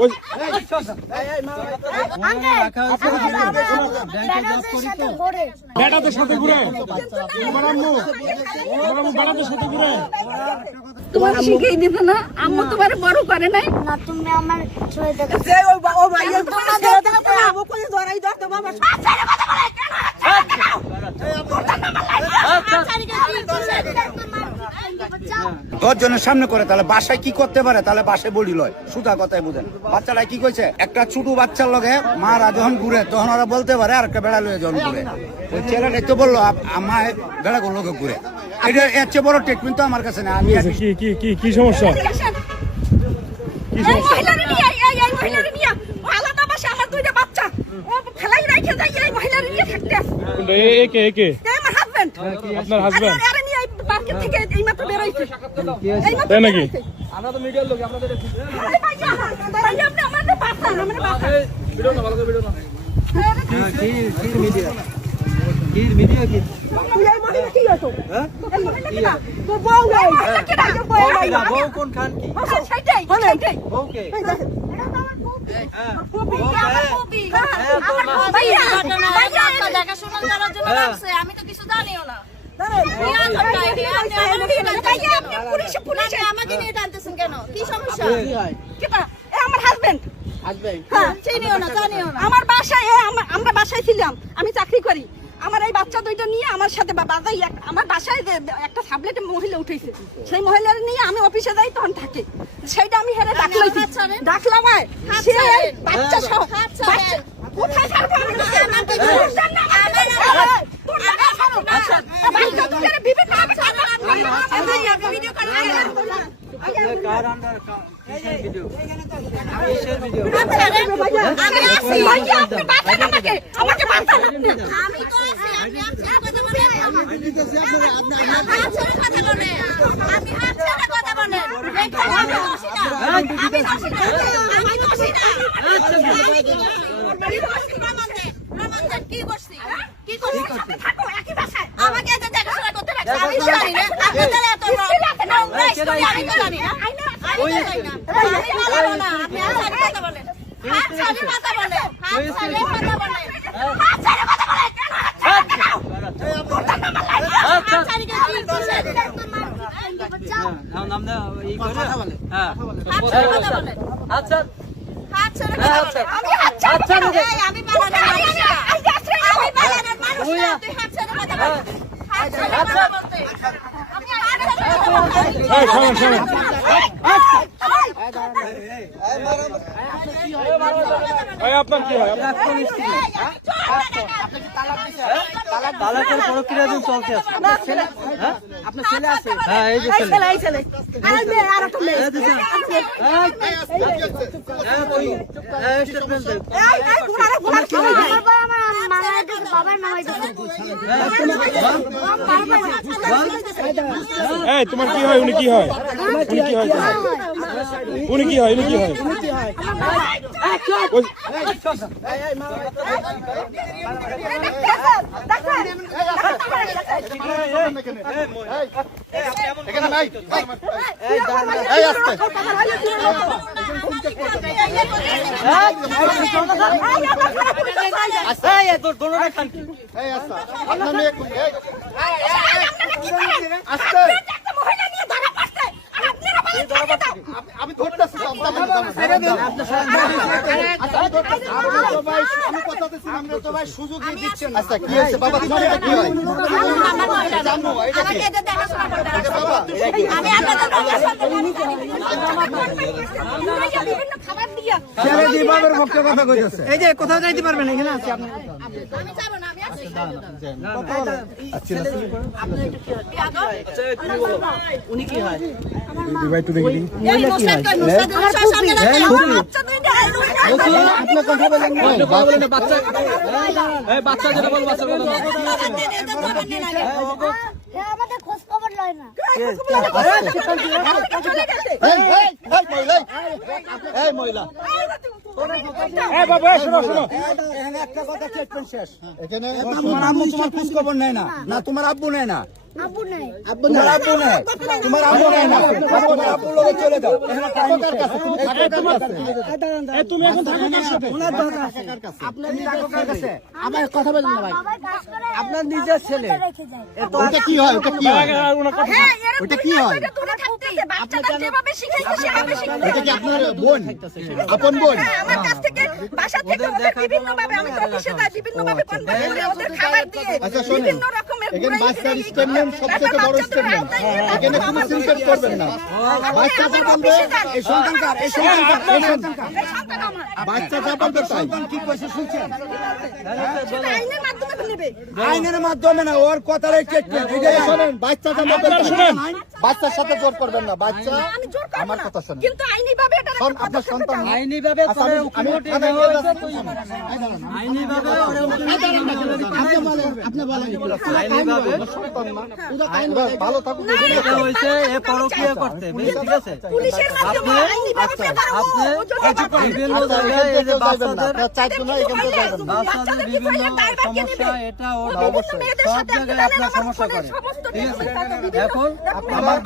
ওই বেটাদের সাথে ঘুরে তোমার আম্মু তোমার আম্মু বেটাদের সাথে ঘুরে তোমার শিখিয়ে দিত না আম্মু তোমার বড় করে নাই না তুমি আমার দেখো যে ও তোমার ছেড়ে দাও তো, আমও ধরাই দাও তো বাবা। দশ জনের সামনে করে তাহলে বাসায় কি করতে পারে? তাহলে বাসায় বলি লয়। সুতা কথাই বুঝেন। বাচ্চারা কি কইছে? একটা ছোট বাচ্চার লগে মারা যখন ঘুরে তখন ওরা বলতে পারে আর একটা বেড়া লয়ে যখন ঘুরে। ওই ছেলেটাই তো বলল আমার বেড়া লোকে ঘুরে। এটা এর চেয়ে বড় ট্রিটমেন্ট তো আমার কাছে না আমি কি কি কি কি সমস্যা? নিয়ে আয়, এই এই মহিলারে নিয়ে। আয়। ও আলাদা বাসা আমার দুইটা বাচ্চা। ও ফেলাই রাখে যাই এই মহিলারে নিয়ে থাকতে। একে একে। আমার হাজবেন্ড আপনার হাজবেন্ড আরে নিয়ে এই পার্কের থেকে এই মাত্র বেরোইছে এই মাত্র তাই নাকি? আমার তো বাচ্চা। হ্যাঁ, না? কি বউ কি? হ্যাঁ, হ্যাঁ। আমি তো কিছু জানিও না আমার বাসায় আমরা বাসায় ছিলাম আমি চাকরি করি আমার এই বাচ্চা দুইটা নিয়ে আমার সাথে আমার বাসায় একটা সাবলেটে মহিলা উঠেছে সেই মহিলার নিয়ে আমি অফিসে যাই তখন থাকে সেইটা আমি হেরে ডাকলাম ডাকলাম। বাচ্চা সহ কোথায় আমাকে এত দেখাশোনা করতে রাখছে আমি আচ্ছা আমি আমি আপনার কি হয় তালাকের প্রক্রিয়া দিন চলতে আছে হ্যাঁ এই যে ছেলে ছেলে এই ছেলে আর মেয়ে আর একটা মেয়ে এই দিছে। এই তুই এই স্টেটমেন্ট দে এই এই ঘোড়া ঘোড়া কি হইছে আমার বাবা আমার মামা দিকে বাবার নাম হইতেছে এই তোমার কি হয় উনি কি হয় উনি কি হয়? উনি কি হয় উনি কি হয় এই তোর দোনোটা খান কি একটা মহিলা নিয়ে ধরা পড়ছে আর আপনারা বলেন ছেড়ে দাও আমি ধরতেছি এই যে কোথাও যাইতে পারবেন এখানে আছে আপনি আমি যাব না। উনি কি হয় বাচ্চা যেটা বল বাচ্চা আমাদের খোঁজ খবর লয় না এই, মহিলা, এখানে একটা কথা চেক করছিস এখানে তোমার আম্মু তোমার খোঁজ খবর নেয় না না তোমার আব্বু নেয় না। আব্বু নাই। তোমার আব্বু নেই। তোমার আব্বু নেই না। তোমার আব্বুর লোকে চলে যাও। এখানে টাইম এই তুমি এখন থাকো কার সাথে? আমার কথা বলেন না ভাই। আপনার নিজের ছেলে। ওটা কি হয়? ওটা কি হয়? হ্যাঁ, ওটা কি হয়? আচ্ছা শোনেন। এখানে বাস স্টেটমেন্ট তারপর বড় স্টেটমেন্ট এখানে কোনো আমার করবেন না। বাচ্চা আমার যা বলবে অফিসে যাই। এই সন্তানকার এই সন্তানকার এই সন্তানকার এই সন্তান আমার। বাচ্চা যা সন্তান কি কইছে শুনছেন আইনের মাধ্যমে নেবে আইনের মাধ্যমে না ওর শোনেন বাচ্চা শুনেন। বাচ্চার সাথে জোর করবেন না বাচ্চা আমি জোর করব আমার কথা শোনেন কিন্তু আইনি ভাবে এটা আপনার সন্তান আইনি ভাবে আচ্ছা, আপনি বলেন আইনি ভালো এটা এ পরকীয়া করতে ঠিক আছে। আপনি বিভিন্ন জায়গায় এই যে। বাচ্চাদের। বাচ্চাদের বিভিন্ন সমস্যা এটা ওটা অবশ্যই। সব জায়গায় আপনার সমস্যা করে। ঠিক আছে। এখন আমার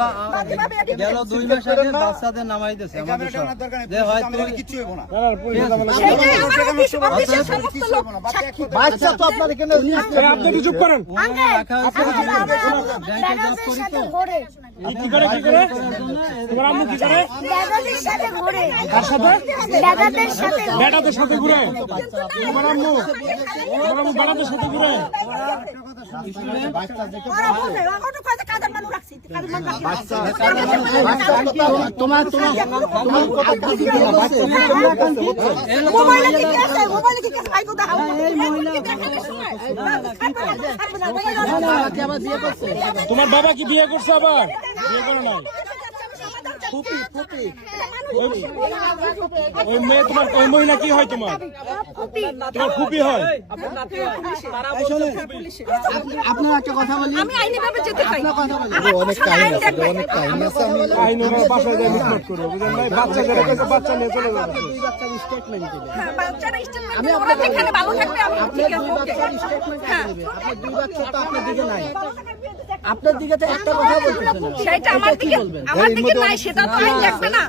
গেল দুই মাস আগে বাচ্চাদের নামাই দিয়েছে। আমাদের সব যে হয়তো কিছু না। বাচ্চা তো আপনার এখানে আপনি করেন রাখা হয়েছে ব্যাংকে জব করি তো ঘোরে কি করে কি করে তোমার আম্মু কি করে দাদাদের সাথে ঘোরে কার সাথে দাদাদের সাথে। বেটাদের সাথে ঘুরে তোমার আম্মু তোমার আম্মু বেটাদের সাথে ঘুরে তোমার তোমার তোমার তোমার বাবা কি বিয়ে করছে আবার বিয়ে করে নাই ফুপি, ফুপি। ওই মেয়ে তোমার ওই মহিলা কি হয় তোমার? তোমার ফুপি হয়? আপনার একটা কথা বলি। আমি আইনিভাবে যেতে চাই। অনেক কাহিনী আছে অনেক কাহিনী আছে আমি আইন ওনার বাসায় যায় মিটমাট করে বুঝলেন ভাই? বাচ্চা যেটা কাছে বাচ্চা নিয়ে চলে যাবে হ্যাঁ, বাচ্চারা statement দিলে ওরা যেখানে ভালো থাকবে, আমি ঠিক আছে। হ্যাঁ। আপনার দিকে তো একটা কথা বলতেছে না সেটা আমার দিকে আমার দিকে নাই সেটা তো আইন দেখবে না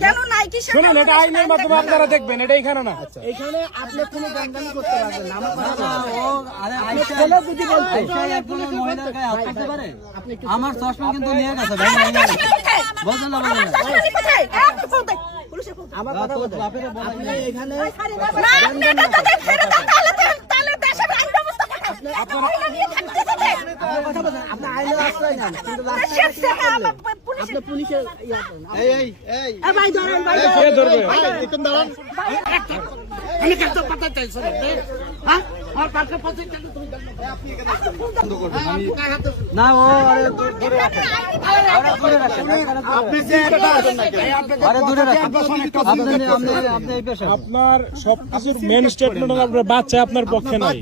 কেন নাই কি শুনুন এটা আইনের মাধ্যমে আপনারা দেখবেন এটা এখানে না এখানে আপনি কোনো দাঙ্গানি করতে পারবেন না আমার কথা বলেন। ও আরে আইসা ছেলে যদি বলতো একজনের মহিলার গায়ে হাত করতে পারে আমার চশমা কিন্তু নিয়ে গেছে ভাই? বলছেন না আমার বলেন না কোথায়? হ্যাঁ, ফোন। পুলিশে ফোন। আমার কথা বলেন। আপনি। এখানে না, আপনি এটা ছেড়ে দেন, তাহলে তো- তাহলে দেশের আইন ব্যবস্থা খারাপ। একটা মহিলা নিয়ে থাকতে দেবে। আপনার কথা আশ্রয় নেন কিন্তু না ও আরে দূর- দূরে আপনি আরে দূরে আপনি আপনি আপনি এই পেশা আপনার সবকিছু মেন স্টেটমেন্ট আপনার বাচ্চা আপনার পক্ষে নাই